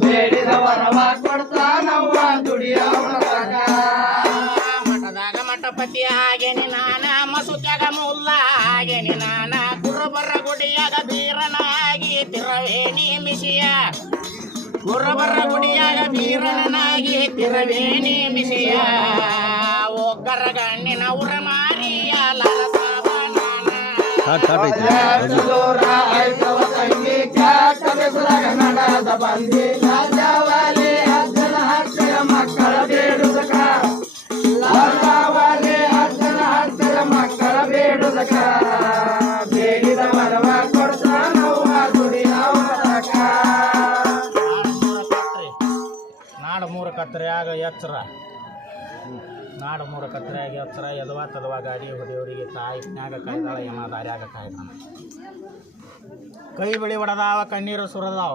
ಬೇಡಿದ ವರವ ಕೊಡ್ತಾನವ್ವ ದುಡಿಯವನದಾಗ ಮಠದಾಗ ಮಠಪತಿ ಆಗೇನಿ ನಾನ ಮಸುತ್ಯಾಗ ಮುಲ್ಲ ಆಗೇನಿ ನಾನ ಗುರುಬರ ಗುಡಿಯಾಗ ಬೀರನಾಗಿ ತಿರವೇಣಿ ಮಿಸಿಯ ಗುರುಬರ ಗುಡಿಯಾಗ ಬೀರನಾಗಿ ತಿರವೇಣಿ ಮಿಸಿಯ ಒಗ್ಗರ ಗಣ್ಣಿನ ಉರ ಮಾರಿಯ ಲಾಲಸಾವ ನಾನ ದೂರ ಐತವ ತಂಗಿ ಚಾಟ ಬೆಸರಾಗ ನಡದ ಬಂದಿ ಲಾಜಾವಾಲಿ ಅಜ್ಜನ ಹತ್ತಿರ ಮಕ್ಕಳ ಬೇಡುದಕ ಲಾಜಾವಾಲಿ ಅಜ್ಜನ ಹತ್ತಿರ ಮಕ್ಕಳ ಬೇಡುದಕ ಬೇಡಿದ ವರವ ಕೊಡ್ತಾನವ್ವ ದುಡಿಯವನದಾಗ ನಾಡ ಮೂರ ಕತ್ತರೆಯಾಗ ಎಚ್ಚರ ನಾಡ ಮೂರ ಕತ್ತರೆಯಾಗ ಎಚ್ಚರ ಎದವಾ ತದವಾ ಗಾಡಿ ಹೊಡೆಯವರಿಗೆ ತಾಯಿ ನ್ಯಾಗ ಕಾಯ್ದಾಳ ಯಮ ದಾರ್ಯಾಗ ಕಾಯ್ದಾನ ಕೈ ಬಳಿ ಹೊಡೆದಾವ ಕಣ್ಣೀರು ಸುರದಾವ